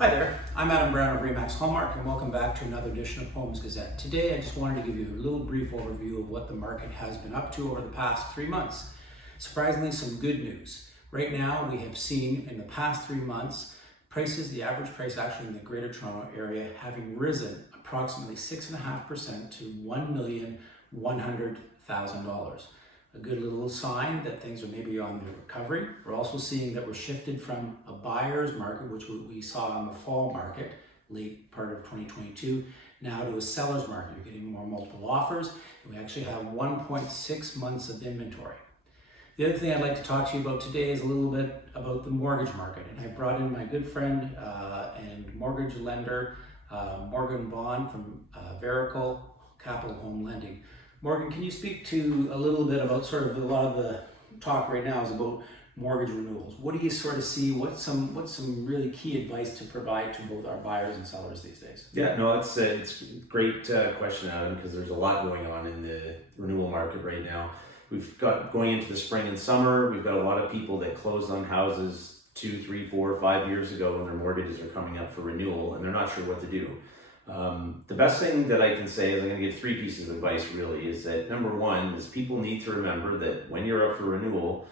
Hi there, I'm Adam Brown of Remax Hallmark and welcome back to another edition of Homes Gazette. Today I just wanted to give you a little brief overview of what the market has been up to over the past 3 months. Surprisingly, some good news. Right now we have seen in the past 3 months prices, the average price actually in the Greater Toronto Area having risen approximately 6.5% to $1,100,000. A good little sign that things are maybe on the recovery. We're also seeing that we're shifted from a buyer's market, which we saw in the fall market, late part of 2022, now to a seller's market. You're getting more multiple offers, and we actually have 1.6 months of inventory. The other thing I'd like to talk to you about today is a little bit about the mortgage market. And I brought in my good friend and mortgage lender, Morgan Vaughan from Verico Capital Home Lending. Morgan, can you speak to a little bit about sort of a lot of the talk right now is about mortgage renewals? What do you sort of see? What's some really key advice to provide to both our buyers and sellers these days? Yeah, no, it's a great question, Adam, because there's a lot going on in the renewal market right now. We've got going into the spring and summer, we've got a lot of people that closed on houses 2, 3, 4, 5 years ago when their mortgages are coming up for renewal and they're not sure what to do. The best thing that I can say is I'm going to give 3 pieces of advice really is that number 1 is people need to remember that when you're up for renewal,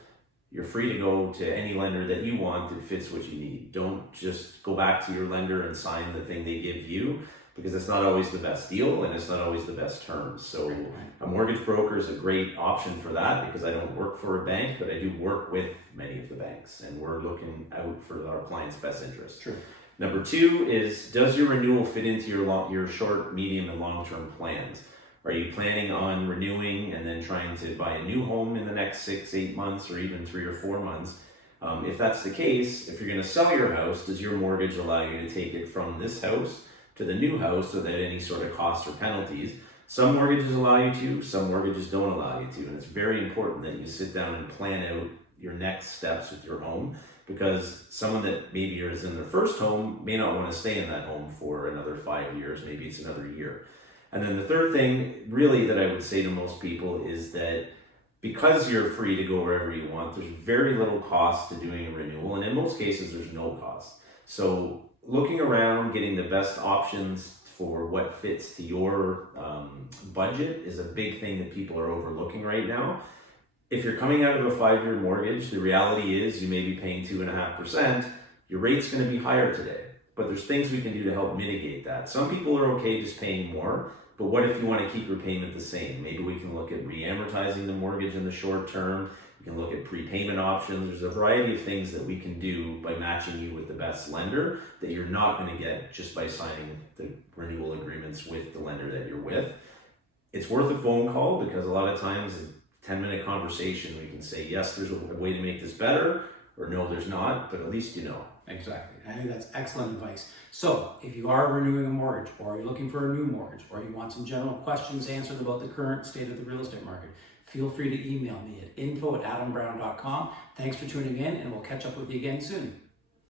you're free to go to any lender that you want that fits what you need. Don't just go back to your lender and sign the thing they give you because it's not always the best deal and it's not always the best terms. So a mortgage broker is a great option for that because I don't work for a bank, but I do work with many of the banks and we're looking out for our clients' best interest. True. Number 2 is, does your renewal fit into your short, medium, and long-term plans? Are you planning on renewing and then trying to buy a new home in the next 6, 8 months or even 3 or 4 months? If that's the case, if you're going to sell your house, does your mortgage allow you to take it from this house to the new house without any sort of costs or penalties? Some mortgages allow you to, some mortgages don't allow you to, and it's very important that you sit down and plan out your next steps with your home, because someone that maybe is in their first home may not want to stay in that home for another 5 years, maybe it's another year. And then the third thing really that I would say to most people is that because you're free to go wherever you want, there's very little cost to doing a renewal, and in most cases there's no cost. So looking around, getting the best options for what fits to your budget is a big thing that people are overlooking right now. If you're coming out of a 5-year mortgage, the reality is you may be paying 2.5%. Your rate's going to be higher today, but there's things we can do to help mitigate that. Some people are okay just paying more, but what if you want to keep your payment the same? Maybe we can look at re-amortizing the mortgage in the short term. We can look at prepayment options. There's a variety of things that we can do by matching you with the best lender that you're not going to get just by signing the renewal agreements with the lender that you're with. It's worth a phone call because a lot of times 10-minute conversation, we can say, yes, there's a way to make this better, or no, there's not, but at least you know. Exactly. I think that's excellent advice. So if you are renewing a mortgage, or you're looking for a new mortgage, or you want some general questions answered about the current state of the real estate market, feel free to email me at info@adambrown.com. Thanks for tuning in, and we'll catch up with you again soon.